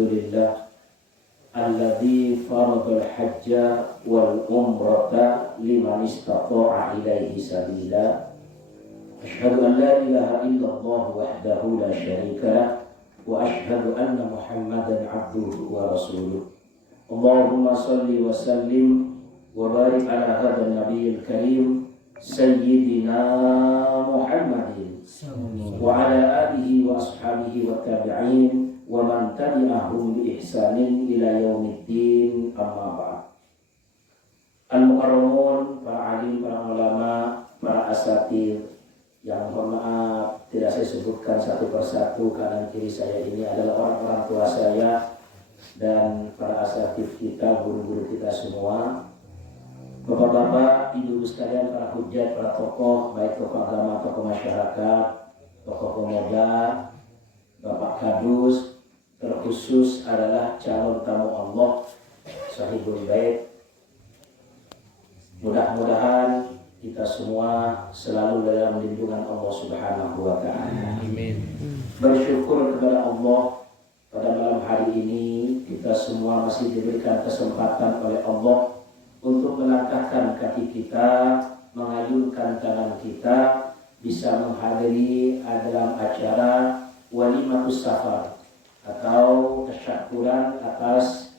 alhamdulillah alladzi faradal hajja wal umrata liman istata'a ilaihi sabila. Asyhadu an la ilaha illallah wahdahu la syarika lah wa asyhadu anna Muhammadan abduhu wa rasuluh. Allahumma salli wa sallim wa barik ala hadzal nabiyil karim Sayyidina Muhammadin wa ala alihi wa ashabihi wa tabi'in wa man tabi'ahum bi ihsanin ila yaumiddin, amma ba'd. Al-mukarramun, para alim, para ulama, para asatir yang mohon maaf tidak saya sebutkan satu persatu, kanan kiri saya ini adalah orang-orang tua saya dan para asatir kita, guru-guru kita semua. Bapak-bapak, ibu-ibu sekalian, para hujjat, para tokoh, baik tokoh agama, tokoh masyarakat, tokoh pemuda, bapak kadus, terkhusus adalah calon tamu Allah, sahibul bait. Mudah-mudahan kita semua selalu dalam lindungan Allah Subhanahu wa Ta'ala. Amin. Bersyukur kepada Allah pada malam hari ini kita semua masih diberikan kesempatan oleh Allah untuk melangkahkan kaki kita, mengayunkan tangan kita, bisa menghadiri dalam acara walimatus safar atau tasyakuran atas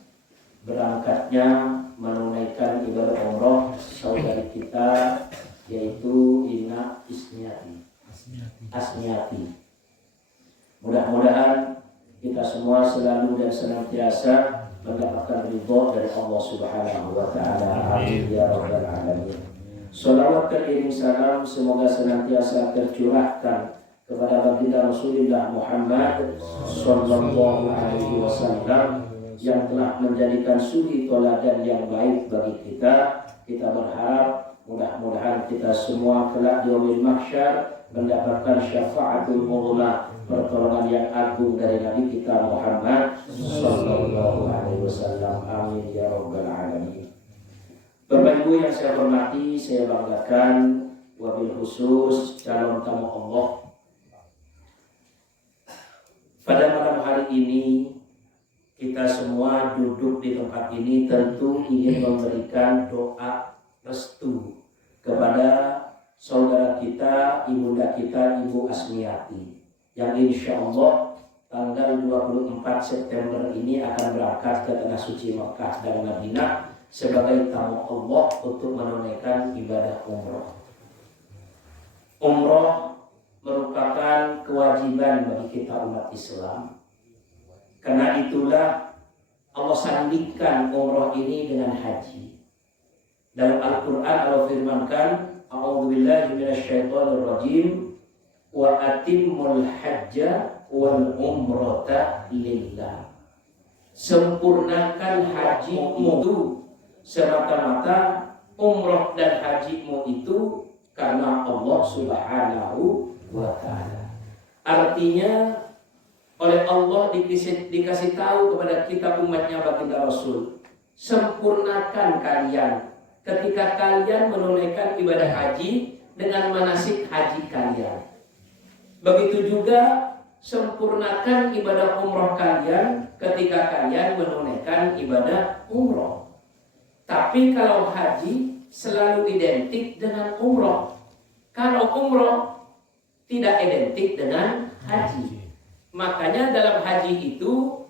berangkatnya menunaikan ibadah umroh saudari kita, yaitu Ina Asniati. Mudah-mudahan kita semua selalu dan senantiasa mendapatkan ridho dari Allah Subhanahu wa Ta'ala. Amin ya rabbal alamin. Shalawat teriring salam semoga senantiasa tercurahkan kepada baginda Rasulullah Muhammad sallallahu alaihi wasallam yang telah menjadikan suri teladan yang baik bagi kita. Kita berharap mudah-mudahan kita semua kelak di yaumil mahsyar mendapatkan syafaatul uzma, pertolongan yang agung dari Nabi kita Muhammad sallallahu alaihi wasallam. Amin ya rabbal alamin. Bapak Ibu yang saya hormati, saya banggakan, wabil khusus calon tamu Allah. Pada malam hari ini kita semua duduk di tempat ini tentu ingin memberikan doa restu kepada saudara kita, ibunda kita, Ibu Asmiati, yang insya Allah tanggal 24 September ini akan berangkat ke Tanah Suci Mekah dan Madinah sebagai tamu Allah untuk menunaikan ibadah umroh. Umroh merupakan kewajiban bagi kita umat Islam. Karena itulah Allah sandingkan umroh ini dengan haji. Dalam Al-Quran Allah firmankan, A'udzubillahi minasyaitonirrajim, wa atimmul hajja wal umrata lillah. Sempurnakan hajimu itu semata-mata, umroh dan hajimu itu karena Allah Subhanahu wa Ta'ala. Artinya oleh Allah dikasih tahu kepada kita umatnya baginda Rasul, sempurnakan kalian ketika kalian menunaikan ibadah haji dengan manasik haji kalian. Begitu juga sempurnakan ibadah umroh kalian ketika kalian menunaikan ibadah umroh. Tapi kalau haji selalu identik dengan umroh. Kalau umroh tidak identik dengan haji. Makanya dalam haji itu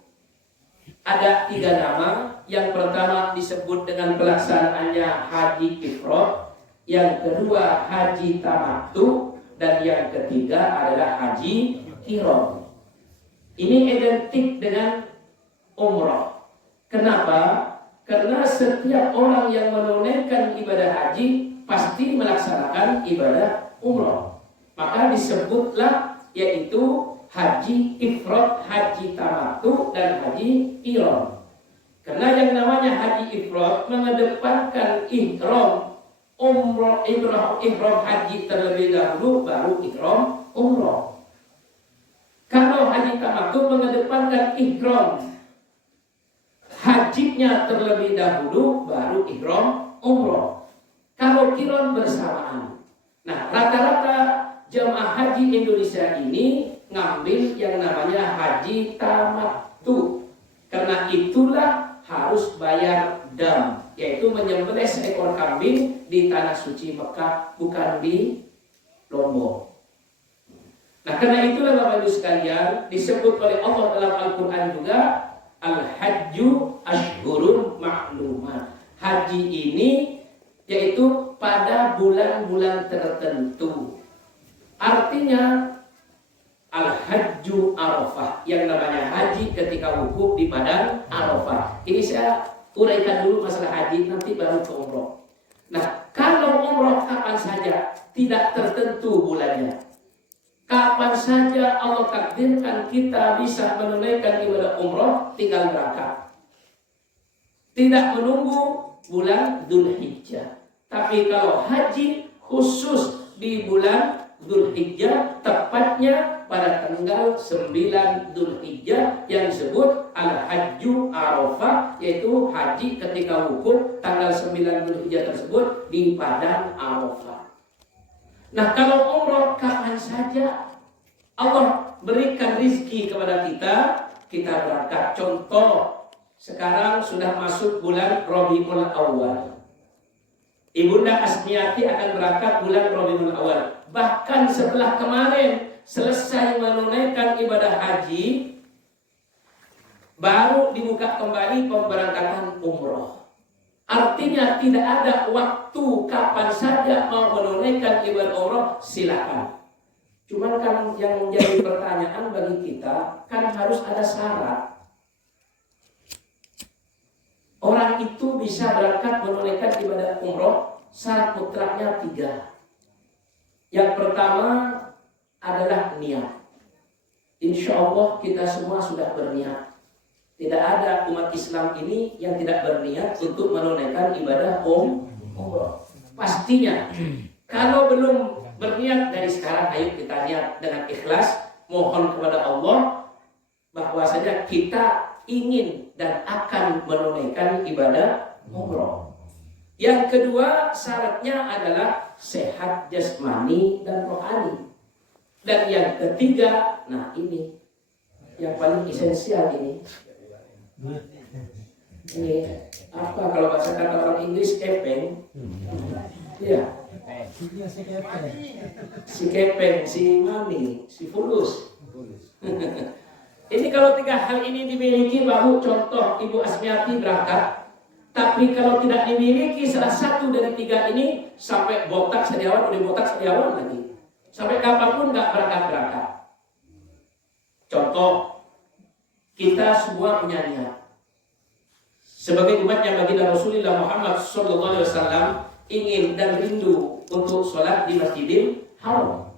ada 3 nama. Yang pertama disebut dengan pelaksanaannya haji ifrad, yang kedua haji tamattu, dan yang ketiga adalah haji qiran. Ini identik dengan umrah. Kenapa? Karena setiap orang yang menunaikan ibadah haji pasti melaksanakan ibadah umrah. Maka disebutlah yaitu haji ifrad, haji tamattu, dan haji qiran. Karena yang namanya haji ifrad mengedepankan ihram umrah, ihram haji terlebih dahulu, baru ihram umrah. Kalau haji tamattu mengedepankan ihram hajinya terlebih dahulu, baru ihram umrah. Kalau qiran bersamaan. Nah, rata-rata jemaah haji Indonesia ini ngambil yang namanya haji tamattu. Karena itulah harus bayar dam, yaitu menyembelih seekor kambing di tanah suci Mekah, bukan di Lombok. Nah, karena itulah Bapak Ibu sekalian, disebut oleh Allah dalam Al-Quran juga, Al-Hajju Ashhurun Ma'lumat. Haji ini yaitu pada bulan-bulan tertentu. Artinya Al-Hajju Arafah, yang namanya haji ketika wukuf di padang Arafah. Ini saya uraikan dulu masalah haji, nanti baru ke umroh. Nah, kalau umroh kapan saja, tidak tertentu bulannya. Kapan saja Allah takdirkan kita bisa menunaikan ibadah umroh, tinggal berangkat. Tidak menunggu bulan Dzulhijjah. Tapi kalau haji khusus di bulan Dzulhijjah, tepatnya pada tanggal 9 Dzulhijjah yang disebut Al-Hajju Arafah, yaitu haji ketika wukuf tanggal 9 Dzulhijjah tersebut di padang Arafah. Nah, kalau umroh kapan saja Allah berikan rizki kepada kita berangkat. Contoh, sekarang sudah masuk bulan Rabiul Awal. Ibunda Asmiyati akan berangkat bulan Rabiul Awal. Bahkan setelah kemarin selesai menunaikan ibadah haji, baru dibuka kembali pemberangkatan umroh. Artinya tidak ada waktu, kapan saja mau menunaikan ibadah umroh silakan. Cuman kan yang menjadi pertanyaan bagi kita, kan harus ada syarat. Orang itu bisa berangkat menunaikan ibadah umroh, syarat mutlaknya 3. Yang pertama adalah niat. Insya Allah kita semua sudah berniat. Tidak ada umat Islam ini yang tidak berniat untuk menunaikan ibadah umroh. Pastinya. Kalau belum berniat dari sekarang, ayo kita niat dengan ikhlas, mohon kepada Allah bahwasanya kita ingin dan akan menunaikan ibadah umroh. Yang kedua syaratnya adalah sehat jasmani dan rohani. Dan yang ketiga, nah ini yang paling esensial ini. Ini apa kalau bahasa kata orang Inggris, kepeng? Iya. Si kepeng, si mami, si fulus. Ini kalau 3 hal ini dimiliki, baru contoh Ibu Asmiyati berangkat. Tapi kalau tidak dimiliki salah satu dari 3 ini, sampai botak sediawan, udah botak sediawan lagi. Sampai kapanpun nggak berangkat. Contoh, kita semua punya niat. Sebagai umatnya baginda Rasulullah Muhammad SAW, ingin dan rindu untuk sholat di Masjidil Haram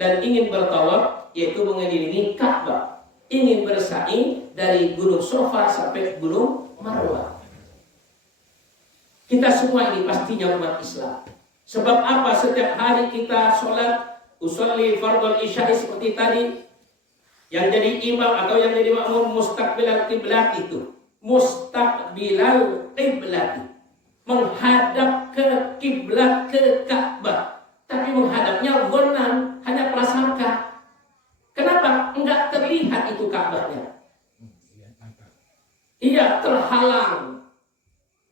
dan ingin bertawaf, yaitu mengelilingi Ka'bah, ingin bersa'i dari Gunung Safa sampai Gunung Marwah. Kita semua ini pastinya umat Islam. Sebab apa? Setiap hari kita sholat, usolli fardhul isya'i seperti tadi, yang jadi imam atau yang jadi makmum mustaqbilal qiblat itu, mustaqbilal qiblat, menghadap ke kiblat, ke Ka'bah. Tapi menghadapnya ghanan, hanya prasangka. Kenapa? Enggak terlihat itu Ka'bahnya. Iya, terhalang.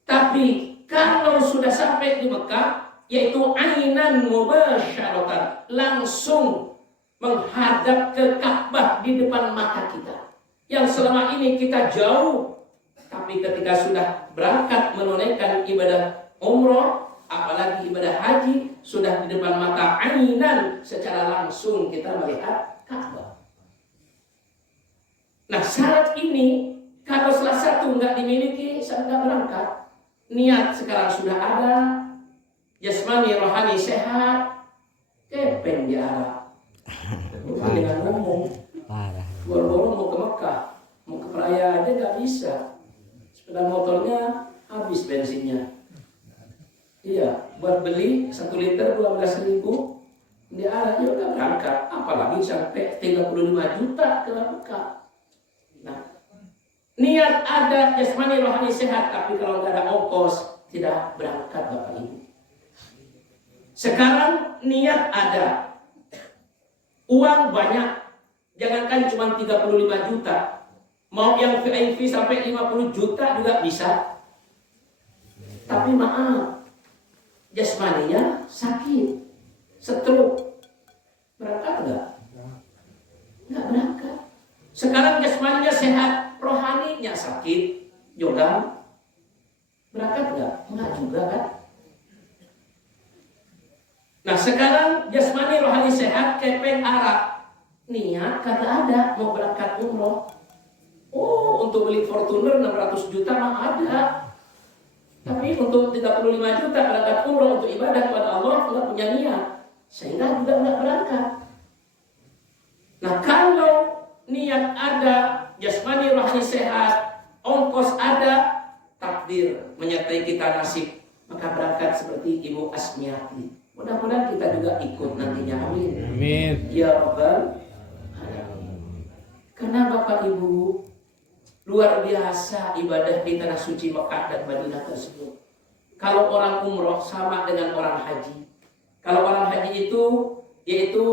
Tapi kalau sudah sampai di Mekah, yaitu ainan mubasyaratan, langsung menghadap ke Ka'bah di depan mata kita. Yang selama ini kita jauh. Tapi ketika sudah berangkat menunaikan ibadah umroh, apalagi ibadah haji, sudah di depan mata ainan, secara langsung kita melihat Ka'bah. Nah, syarat ini kalau salah satu nggak dimiliki, saya nggak berangkat. Niat sekarang sudah ada, jasmani rohani sehat, kepeng di Arab. Bukan dengan ngomong, boro-boro mau ke Mekah, mau ke perayaan aja nggak bisa. Sepeda motornya habis bensinnya. Iya, buat beli 1 liter 12.000 di Arab juga berangkat. Apalagi sampai 35 juta ke Mekah. Nah, niat ada, jasmani rohani sehat, tapi kalau nggak ada ongkos, tidak berangkat Bapak Ibu. Sekarang niat ada, uang banyak, jangankan cuma 35 juta, Mau yang VIP sampai 50 juta juga bisa. Tapi maaf, jasmaninya sakit, stroke, berangkat enggak? Enggak berangkat. Sekarang jasmaninya sehat, rohaninya sakit, juga berangkat enggak? Enggak juga kan? Nah sekarang jasmani rohani sehat, kepeng arak, niat kagak ada mau berangkat umroh. Oh, untuk beli Fortuner 600 juta mah ada. Tapi untuk 35 juta berangkat umroh untuk ibadah kepada Allah enggak punya niat, sehingga juga enggak berangkat. Nah kalau niat ada, jasmani rohani sehat, ongkos ada, takdir menyertai kita nasib, maka berangkat seperti Ibu Asmiati. Mudah-mudahan kita juga ikut nantinya, amin. Amin. Ya Rabbal alamin. Karena Bapak Ibu, luar biasa ibadah di tanah suci Mekah dan Madinah tersebut. Kalau orang umroh sama dengan orang haji. Kalau orang haji itu yaitu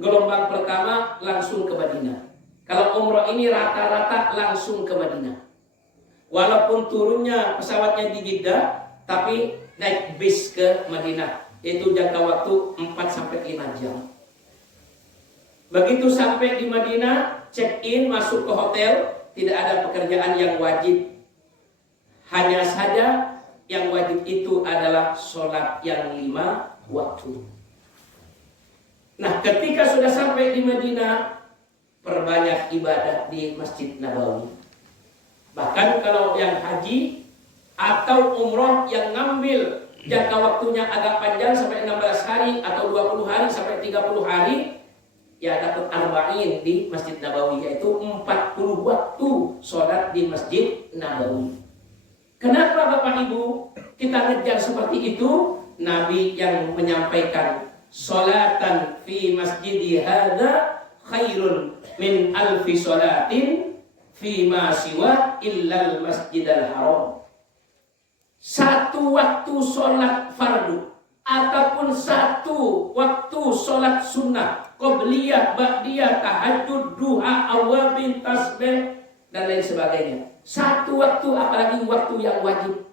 gelombang pertama langsung ke Madinah. Kalau umroh ini rata-rata langsung ke Madinah. Walaupun turunnya pesawatnya di Jeddah, tapi naik bis ke Madinah. Itu jangka waktu 4-5 jam. Begitu sampai di Madinah, check-in, masuk ke hotel, tidak ada pekerjaan yang wajib. Hanya saja yang wajib itu adalah sholat yang 5 waktu. Nah, ketika sudah sampai di Madinah, perbanyak ibadah di Masjid Nabawi. Bahkan kalau yang haji atau umroh yang ngambil jangka waktunya agak panjang sampai 16 hari atau 20 hari sampai 30 hari, ya dapat arba'in di Masjid Nabawi, yaitu 40 waktu sholat di Masjid Nabawi. Kenapa Bapak Ibu kita ngejar seperti itu? Nabi yang menyampaikan, sholatan fi masjidi hadza khairun min alfi sholatin fi ma siwa illal masjidal haram. Satu waktu sholat fardu ataupun satu waktu sholat sunnah, qobliyah, ba'diyah, tahajud, duha, awabin, tasbih, dan lain sebagainya. Satu waktu, apalagi waktu yang wajib.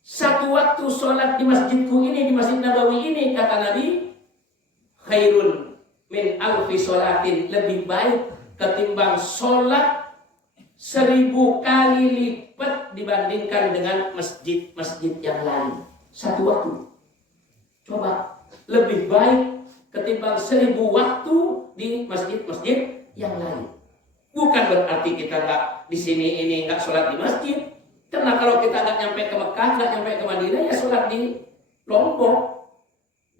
Satu waktu sholat di masjidku ini, di Masjid Nabawi ini, kata Nabi, khairun min alfi sholatin, lebih baik ketimbang sholat 1000 kali lipat dibandingkan dengan masjid-masjid yang lain. Satu waktu. Coba, lebih baik ketimbang 1000 waktu di masjid-masjid yang lain. Bukan berarti kita nggak di sini ini nggak sholat di masjid. Karena kalau kita nggak nyampe ke Mekah, nggak nyampe ke Madinah, ya sholat di Lombok,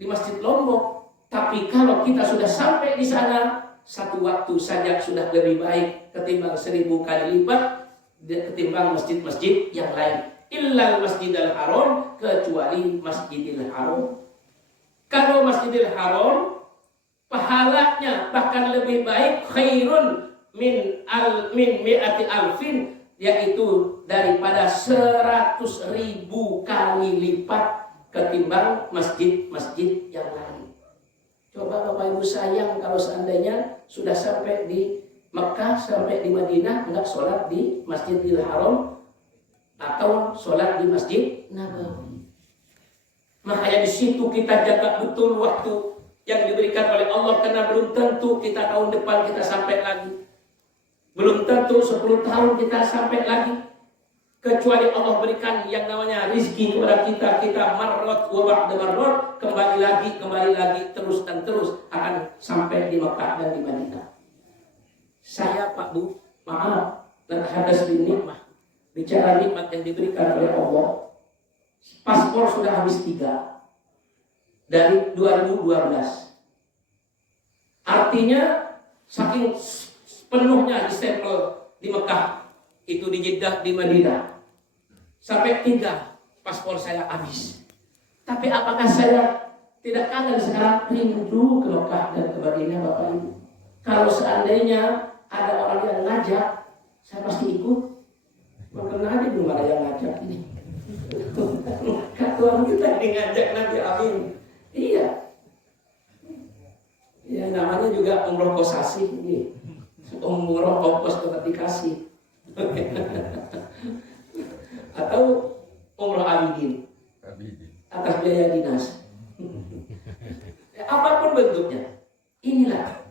di Masjid Lombok. Tapi kalau kita sudah sampai di sana, satu waktu saja sudah lebih baik ketimbang 1000 kali lipat ketimbang masjid-masjid yang lain. Illal Masjidil Haram, kecuali Masjidil Haram. Kalau Masjidil Haram, pahalanya bahkan lebih baik, khairun min mi'ati alfin, yaitu daripada 100.000 kali lipat ketimbang masjid-masjid yang lain. Coba Bapak Ibu sayang kalau seandainya sudah sampai di Mekah, sampai di Madinah, enggak sholat di Masjidil Haram atau sholat di Masjid Nabawi. Makanya di situ kita jaga betul waktu yang diberikan oleh Allah, karena belum tentu kita tahun depan kita sampai lagi. Belum tentu 10 tahun kita sampai lagi. Kecuali Allah berikan yang namanya rizki kepada kita marrot wa ba'da marrot, kembali lagi, terus dan terus akan sampai di Mekah dan di Madinah. Saya Pak Bu, maaf, dan hadas bin nikmah, bicara nikmat yang diberikan oleh Allah. Paspor sudah habis 3 dari 2012. Artinya saking penuhnya distempel di Mekah, itu di Jeddah, di Madinah, sampai 3 paspor saya habis. Tapi apakah saya tidak kangen sekarang, rindu ke Mekah dan ke Madinah Bapak Ibu? Kalau seandainya ada orang yang ngajak, saya pasti ikut. Maka aja belum ada yang ngajak ini. Tuhan kita yang ngajak nanti, amin. Iya. Ya namanya juga umroh kosasi ini. umroh ongkos tetap dikasih. Atau umroh abidin atas biaya dinas. Apapun bentuknya, inilah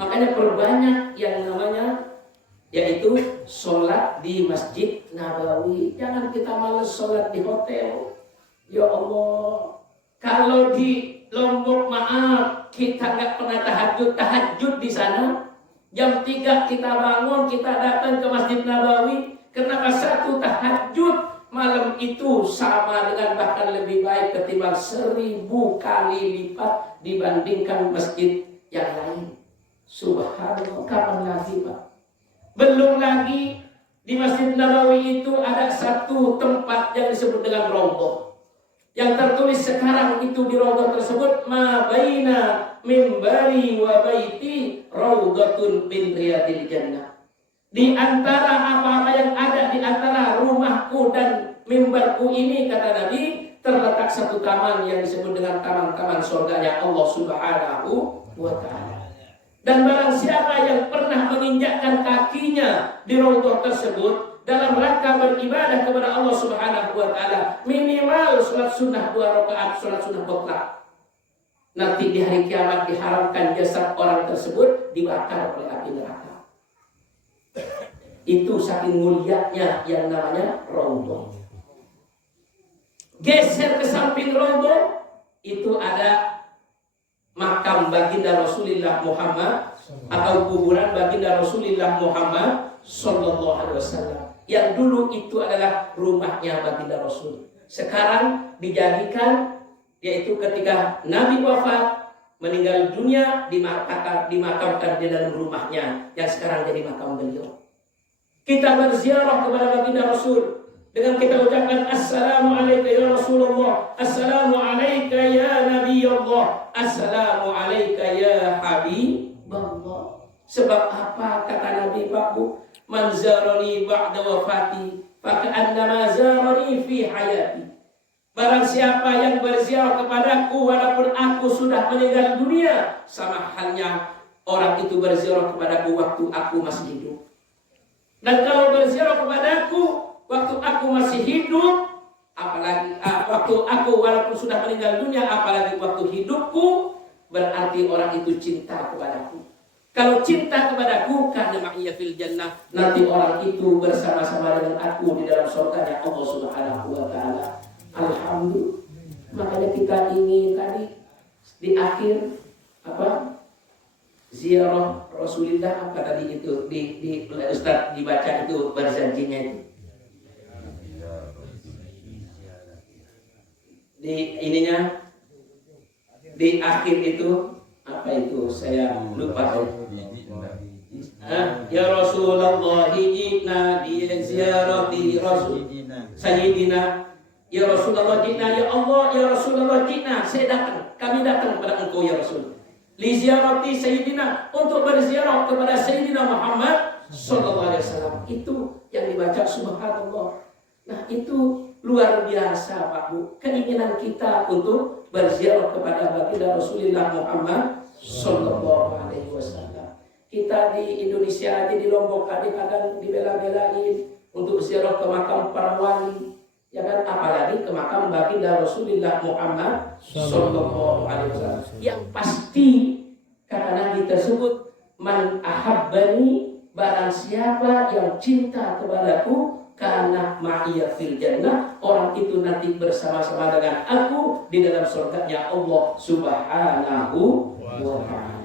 makanya perbanyak yang namanya yaitu sholat di Masjid Nabawi. Jangan kita males sholat di hotel. Ya Allah, kalau di Lombok maaf kita nggak pernah tahajud di sana. Jam 3 kita bangun, kita datang ke Masjid Nabawi. Kenapa? Satu, tahajud malam itu sama dengan bahkan lebih baik ketimbang 1000 kali lipat dibandingkan masjid yang lain. Subhanallah, kapan lagi Pak? Belum lagi di Masjid Nabawi itu ada satu tempat yang disebut dengan Raudhah. Yang tertulis sekarang itu di Raudhah tersebut, ma baina mimbari wa baiti raudhatun min riyadil jannah. Di antara apa-apa yang ada di antara rumahku dan mimbarku ini, kata Nabi, terletak satu taman yang disebut dengan taman-taman surganya Allah Subhanahu wa ta'ala. Dan barang siapa yang pernah menginjakkan kakinya di Raudhah tersebut dalam rangka beribadah kepada Allah Subhanahu wa ta'ala, minimal sholat sunnah 2 rakaat, sholat sunnah mutlak, nanti di hari kiamat diharamkan jasad orang tersebut dibakar oleh api neraka. Itu saking mulianya yang namanya Raudhah. Geser ke samping Raudhah itu ada makam baginda Rasulullah Muhammad atau kuburan baginda Rasulullah Muhammad sallallahu alaihi wasallam. Yang dulu itu adalah rumahnya baginda Rasul. Sekarang dijadikan, yaitu ketika Nabi wafat meninggal dunia, dimakamkan di dalam rumahnya yang sekarang jadi makam beliau. Kita berziarah kepada baginda Rasul dengan kita ucapkan assalamu alayka ya Rasulullah, assalamu alayka ya Nabi Allah, assalamu alayka ya Habibullah. Sebab apa kata Nabi Pak Bu? Man zarani ba'da wafati faka'annama zarani fi hayati. Barang siapa yang berziarah kepadaku walaupun aku sudah meninggal dunia, sama halnya orang itu berziarah kepadaku waktu aku masih hidup. Dan kalau berziarah kepadaku waktu aku masih hidup, apalagi waktu aku walaupun sudah meninggal dunia, apalagi waktu hidupku, berarti orang itu cinta kepadaku. Kalau cinta kepadaku, karena ma'iyya fil jannah, nanti orang itu bersama-sama dengan aku di dalam surganya Allah Subhanahu wa ta'ala. Alhamdulillah. Makanya kita ingin tadi di akhir ziarah Rasulullah, apa tadi itu di Ustaz dibaca itu barzanjinya itu. Di ininya di akhir itu apa itu saya lupa. Ya Rasulullah ji'na di ziyarati Rasul Sayyidina. Ya Rasulullah ji'na, ya Allah ya Rasulullah ji'na, saya datang, kami datang kepada engkau ya Rasul. Li ziyarati Sayyidina, untuk berziarah kepada Sayyidina Muhammad sallallahu alaihi wasallam. Itu yang dibaca subhanallah. Nah, itu luar biasa Pak Bu, keinginan kita untuk berziarah kepada baginda Rasulullah Muhammad sallallahu alaihi wasallam. Kita di Indonesia aja, di Lombok kadang-kadang dibela-belain untuk ziarah ke makam para wali, ya kan, apalagi ke makam baginda Rasulullah Muhammad sallallahu alaihi wasallam. Yang pasti kata Nabi tersebut, man ahabbani, barang siapa yang cinta kepadaku, karena ma'iyya fil jannah, orang itu nanti bersama-sama dengan aku di dalam surganya Allah Subhanahu wa ta'ala.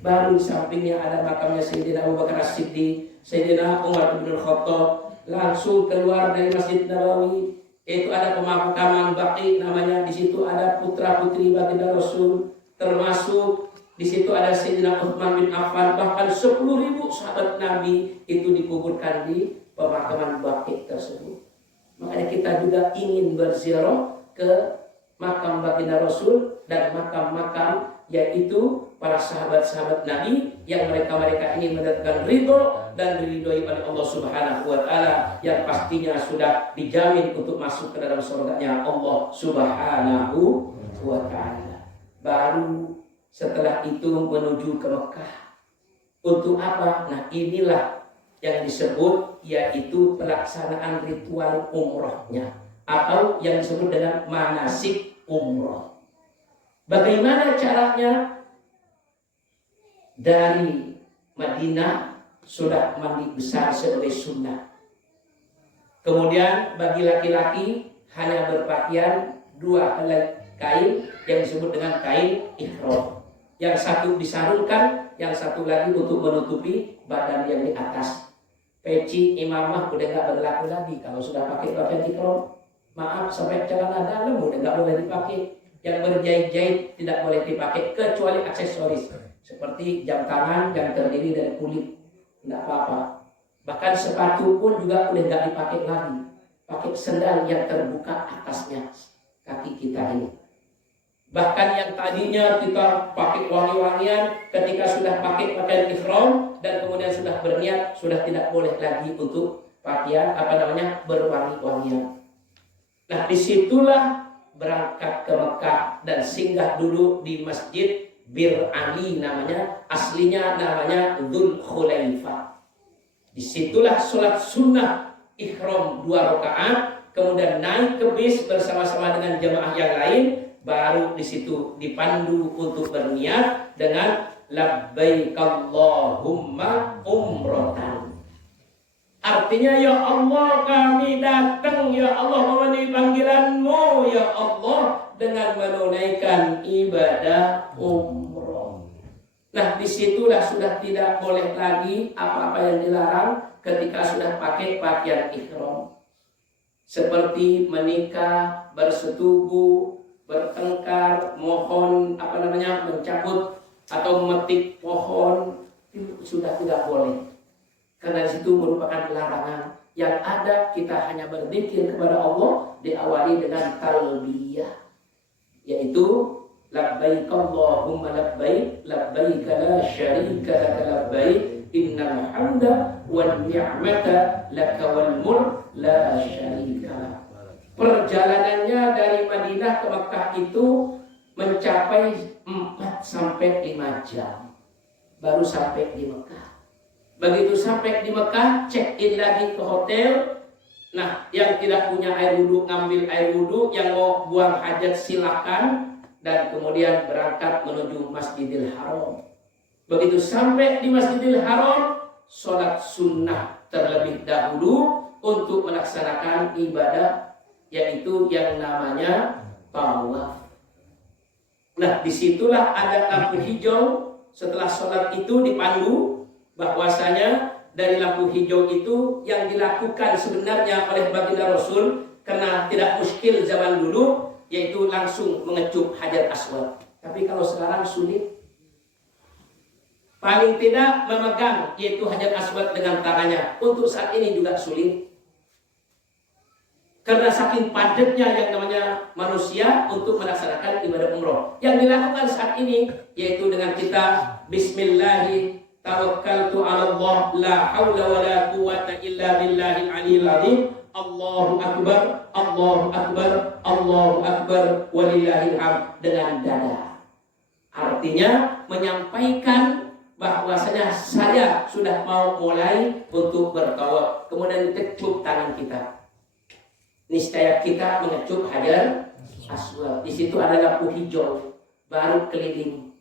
Baru di sampingnya ada makamnya Sayyidina Abu Bakar As-Siddiq, Sayyidina Umar bin Khattab. Langsung keluar dari Masjid Nabawi itu ada pemakaman Baqi namanya. Di situ ada putra-putri baginda Rasul, termasuk di situ ada Sayyidina Utsman bin Affan. Bahkan 10.000 sahabat Nabi itu dikuburkan di pemakaman Baqi tersebut. Makanya kita juga ingin berziarah ke makam baginda Rasul dan makam-makam yaitu para sahabat-sahabat Nabi yang mereka ini mendatangkan ridho dan diridhoi oleh Allah Subhanahu wa ta'ala, yang pastinya sudah dijamin untuk masuk ke dalam surganya Allah Subhanahu wa ta'ala. Baru setelah itu menuju ke Mekah. Untuk apa? Nah, inilah yang disebut yaitu pelaksanaan ritual umrohnya atau yang disebut dengan manasik umroh. Bagaimana caranya? Dari Madinah sudah mandi besar sebagai sunnah. Kemudian bagi laki-laki hanya berpakaian 2 helai kain yang disebut dengan kain ihram. Yang satu disarungkan, yang satu lagi untuk menutupi badan yang di atas. Peci imamah udah gak berlaku lagi kalau sudah pakai pakaian ihram. Maaf, sampai celana dalam udah gak boleh dipakai. Yang berjahit-jahit tidak boleh dipakai kecuali aksesoris seperti jam tangan yang terdiri dari kulit, tidak apa-apa. Bahkan sepatu pun juga udah gak dipakai lagi. Pakai sendal yang terbuka atasnya kaki kita ini. Bahkan yang tadinya kita pakai wangi-wangian, ketika sudah pakai pakaian ihram dan kemudian sudah berniat, sudah tidak boleh lagi untuk pakaian berwangi-wangian. Nah, disitulah berangkat ke Mekah dan singgah dulu di Masjid Bir Ali namanya, aslinya namanya Dzul Khulaifah. Disitulah sholat sunnah ihram 2 rakaat, kemudian naik ke bis bersama-sama dengan jemaah yang lain, baru di situ dipandu untuk berniat dengan labbaik Allahumma umratan. Artinya, ya Allah kami datang, ya Allah memenuhi panggilanmu, ya Allah, dengan menunaikan ibadah umroh. Nah, disitulah sudah tidak boleh lagi apa-apa yang dilarang ketika sudah pakai pakaian ihram. Seperti menikah, bersetubuh, bertengkar, mohon mencabut atau memetik pohon, itu sudah tidak boleh. Karena itu merupakan larangan. Yang ada kita hanya berzikir kepada Allah diawali dengan talbiyah, yaitu labbaik Allahumma labbaik labbaik la syarika laka labbaik innal hamda wan ni'mata laka wal mulk la syarika. Perjalanannya dari Madinah ke Mekah itu mencapai 4-5 jam baru sampai di Mekah. Begitu sampai di Mekah, check-in lagi ke hotel. Nah, yang tidak punya air wudhu ngambil air wudhu, yang mau buang hajat silakan, dan kemudian berangkat menuju Masjidil Haram. Begitu sampai di Masjidil Haram, sholat sunnah terlebih dahulu untuk melaksanakan ibadah, yaitu yang namanya tawaf. Nah, disitulah ada lampu hijau. Setelah sholat itu dipandu bahwasanya dari lampu hijau itu yang dilakukan sebenarnya oleh baginda Rasul karena tidak muskil zaman dulu, yaitu langsung mengecup Hajar Aswad. Tapi kalau sekarang sulit. Paling tidak memegang yaitu Hajar Aswad dengan tangannya. Untuk saat ini juga sulit. Karena saking padatnya yang namanya manusia untuk melaksanakan ibadah umroh. Yang dilakukan saat ini yaitu dengan kita Bismillah tawakkaltu 'ala Allah la haula wa la quwwata illa billahil 'aliyyil 'azim. Allahu akbar, Allahu akbar, Allahu akbar walillahil hamd dengan dada. Artinya menyampaikan bahwasanya saya sudah mau mulai untuk bertawaf. Kemudian dikecup tangan kita. Niscaya kita mengecup Hajar Aswad. Di situ ada lampu hijau, baru keliling.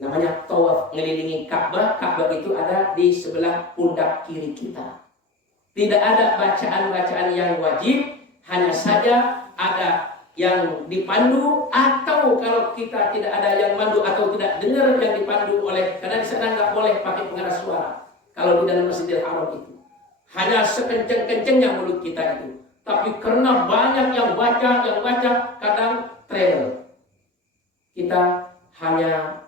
Namanya tawaf, ngelilingi Ka'bah. Ka'bah itu ada di sebelah pundak kiri kita. Tidak ada bacaan-bacaan yang wajib, hanya saja ada yang dipandu, atau kalau kita tidak ada yang mandu atau tidak dengar yang dipandu oleh, karena di sana nggak boleh pakai pengeras suara. Kalau di dalam Masjidil Haram itu hanya sekenceng-kencengnya mulut kita itu. Tapi karena banyak yang baca, kadang travel. Kita hanya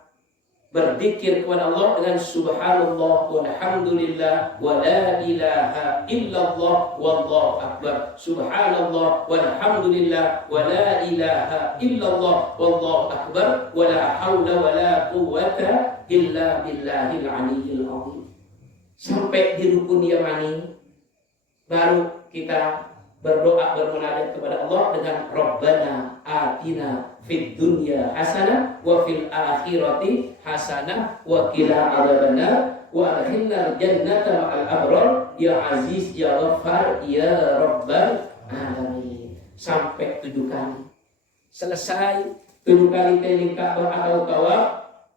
berzikir kepada Allah dengan subhanallah walhamdulillah wa la ilaha illallah wallahu akbar. Subhanallah walhamdulillah wa la ilaha illallah wallahu akbar wa la haula wa la quwwata illa billahil aliyyil azim. Sampai di rukun yamani baru kita berdoa bermunajat kepada Allah dengan Rabbana atina fid dunya hasanah wa fil akhirati hasanah wa qina adzabannar wa adkhilna jannata ma'al abrar ya aziz ya ghaffar ya rabbal alamin. Sampai 7 kali. Selesai 7 kali keliling Ka'bah atau tawaf,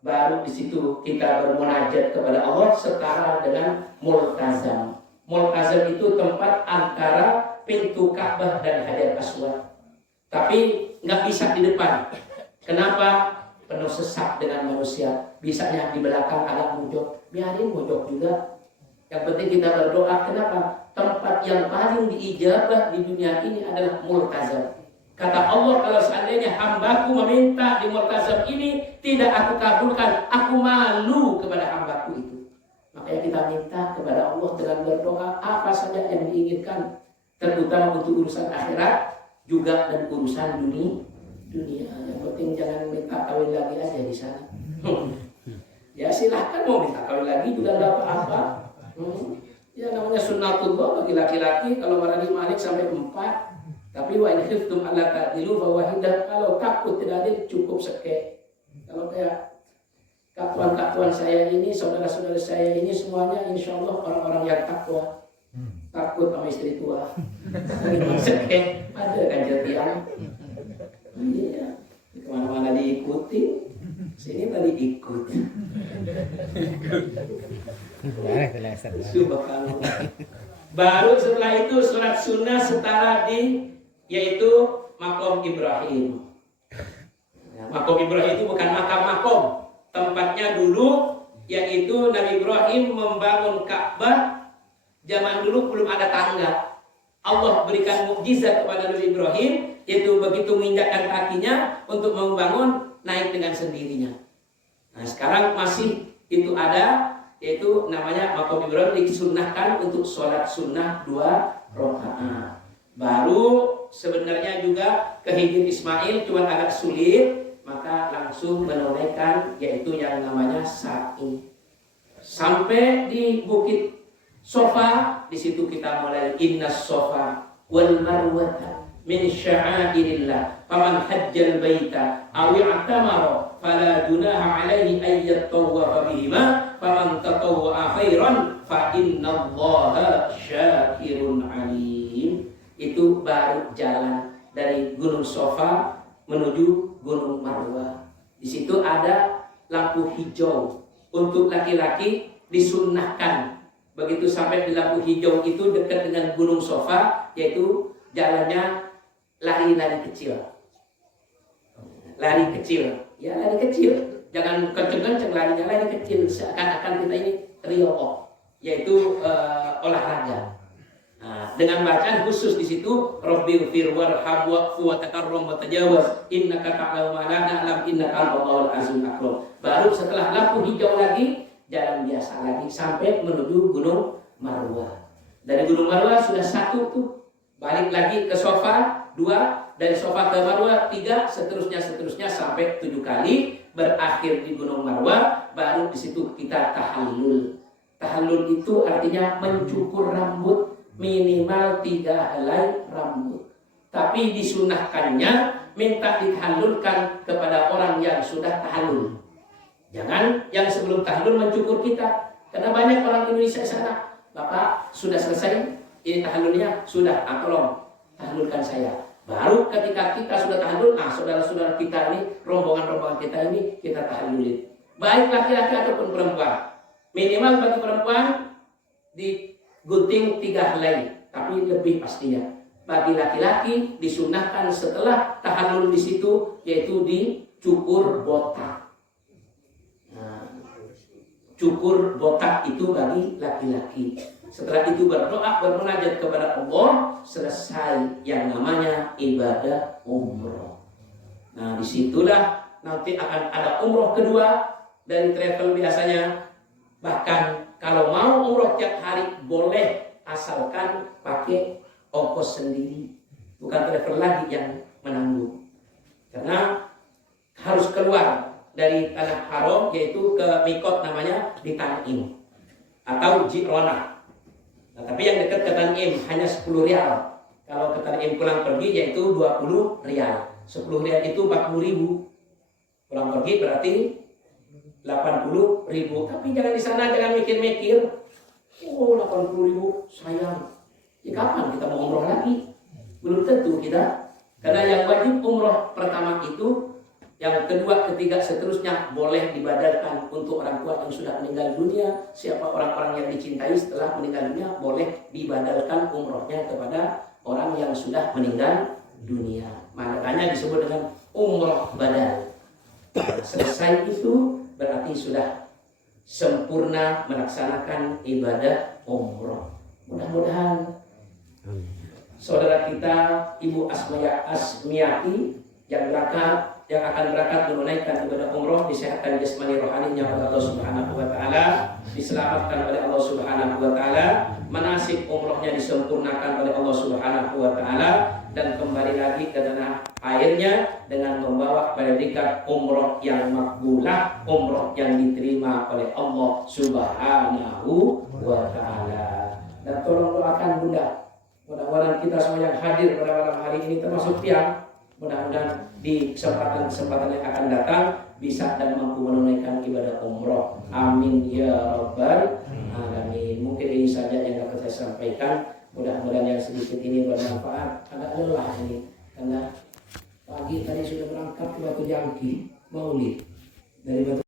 baru di situ kita bermunajat kepada Allah setara dengan multazam. Multazam itu tempat antara pintu Ka'bah dan Hajar Aswad. Tapi nggak bisa di depan. Kenapa? Penuh sesak dengan manusia. Bisanya di belakang agak mojok. Biarin mojok juga. Yang penting kita berdoa. Kenapa? Tempat yang paling diijabah di dunia ini adalah multazam. Kata Allah, kalau seandainya hambaku meminta di multazam ini tidak aku kabulkan, aku malu kepada hambaku itu. Makanya kita minta kepada Allah dengan berdoa apa saja yang diinginkan, terutama untuk urusan akhirat juga dan urusan dunia. Yang penting jangan minta kawin lagi aja di sana. Ya silahkan mau minta kawin lagi juga tidak apa-apa. Ya namanya sunnatullah bagi laki-laki, kalau marani malik sampai 4. Tapi wa in khiftum alla ta'dilu fa wahidah, kalau takut tidak adil cukup seke. Kalau kayak katuan saya ini, saudara-saudara saya ini semuanya insya Allah orang-orang yang takwa. Takut sama istri tua. Seke ada kan jatian. Iya, kemana-mana diikuti. Sini tadi ikut. Subhanallah. Baru setelah itu sholat sunnah setara yaitu makom Ibrahim. Makom Ibrahim itu bukan makam. Tempatnya dulu yaitu Nabi Ibrahim membangun Ka'bah. Zaman dulu belum ada tangga. Allah berikan mukjizat kepada Nabi Ibrahim, yaitu begitu menginjakkan kakinya untuk membangun, naik dengan sendirinya. Nah sekarang masih itu ada, yaitu namanya makom Ibrahim, disunnahkan untuk sholat sunnah 2 rakaat. Baru sebenarnya juga ke Hijr Ismail cuma agak sulit, maka langsung menunaikan yaitu yang namanya sa'i. Sampai di Bukit Sofa, di situ kita mulai innas sofa wal marwata min sya'airillah faman hajjal baita aw i'tamara fala junaha alaihi ay yatawafa bihima faman tatawwa khairan fa innallaha syakirun alim. Itu baru jalan dari Gunung Sofa menuju Gunung Marwah. Di situ ada lampu hijau untuk laki-laki disunnahkan. Begitu sampai di lampu hijau itu dekat dengan Gunung Sofa, yaitu jalannya lari-lari kecil. Lari kecil, ya lari kecil. Jangan kenceng-kenceng larinya, lari kecil. Seakan-akan kita ini riyo, yaitu olahraga. Nah, dengan bacaan khusus di situ Rabbighfir warham wa'fu wa takarram wa tajawaz innaka ta'lamu ma la na'lam innaka Allahul azim akram. Baru setelah lampu hijau lagi jalan biasa lagi sampai menuju Gunung Marwah. Dari Gunung Marwah sudah 1 tuh. Balik lagi ke Sofa 2, dari Sofa ke Marwah 3, seterusnya sampai 7 kali, berakhir di Gunung Marwah. Baru di situ kita tahallul. Tahallul itu artinya mencukur rambut minimal 3 helai rambut. Tapi disunahkannya minta ditahallulkan kepada orang yang sudah tahallul. Jangan yang sebelum tahallul mencukur kita. Karena banyak orang Indonesia sana, Bapak sudah selesai ini tahallulnya, sudah, tolong tahallulkan saya. Baru ketika kita sudah tahallul, saudara-saudara kita ini, rombongan-rombongan kita ini kita tahallulin. Baik laki-laki ataupun perempuan. Minimal bagi perempuan digunting 3 helai, tapi lebih pastinya. Bagi laki-laki disunahkan setelah tahallul di situ, yaitu dicukur botak. Cukur botak itu bagi laki-laki. Setelah itu berdoa, bermunajat kepada Allah, selesai yang namanya ibadah umroh. Nah disitulah nanti akan ada umroh kedua dari travel biasanya. Bahkan kalau mau umroh tiap hari boleh, asalkan pakai ongkos sendiri, bukan travel lagi yang menanggung. Karena harus keluar dari tanah haram, yaitu ke mikot namanya di Tan'im atau Ji'ronah. Nah, tapi yang dekat ke Tan'im hanya 10 rial. Kalau ke Tan'im pulang pergi yaitu 20 rial. 10 riyal itu 40.000. Pulang pergi berarti 80.000. Tapi jangan di sana jangan mikir-mikir. Oh 80.000 sayang. Ya kapan kita mau umroh lagi? Belum tentu kita. Karena yang wajib umroh pertama itu, yang kedua, ketiga, seterusnya boleh dibadalkan untuk orang tua yang sudah meninggal dunia. Siapa orang-orang yang dicintai setelah meninggal dunia boleh dibadalkan umrohnya kepada orang yang sudah meninggal dunia. Makanya disebut dengan umroh badal. Selesai itu berarti sudah sempurna melaksanakan ibadah umroh. Mudah-mudahan saudara kita Ibu Asmiati yang akan berangkat menunaikan ibadah umroh disehatkan jasmani rohaninya oleh Allah Subhanahu wa taala, diselamatkan oleh Allah Subhanahu wa taala, manasik umrohnya disempurnakan oleh Allah Subhanahu wa taala, dan kembali lagi ke tanah airnya dengan membawa predikat umroh yang makbulah, umroh yang diterima oleh Allah Subhanahu wa taala. Dan tolong doakan Bunda, mudah-mudahan kita semua yang hadir pada malam hari ini termasuk Tiang, mudah-mudahan di kesempatan yang akan datang bisa dan mampu menunaikan ibadah umroh. Amin ya rabbal alamin. Mungkin ini saja yang dapat saya sampaikan. Mudah-mudahan yang sedikit ini bermanfaat. Agak lelah ini karena pagi tadi sudah berangkat ke Batu Jangki Maulid dari Batu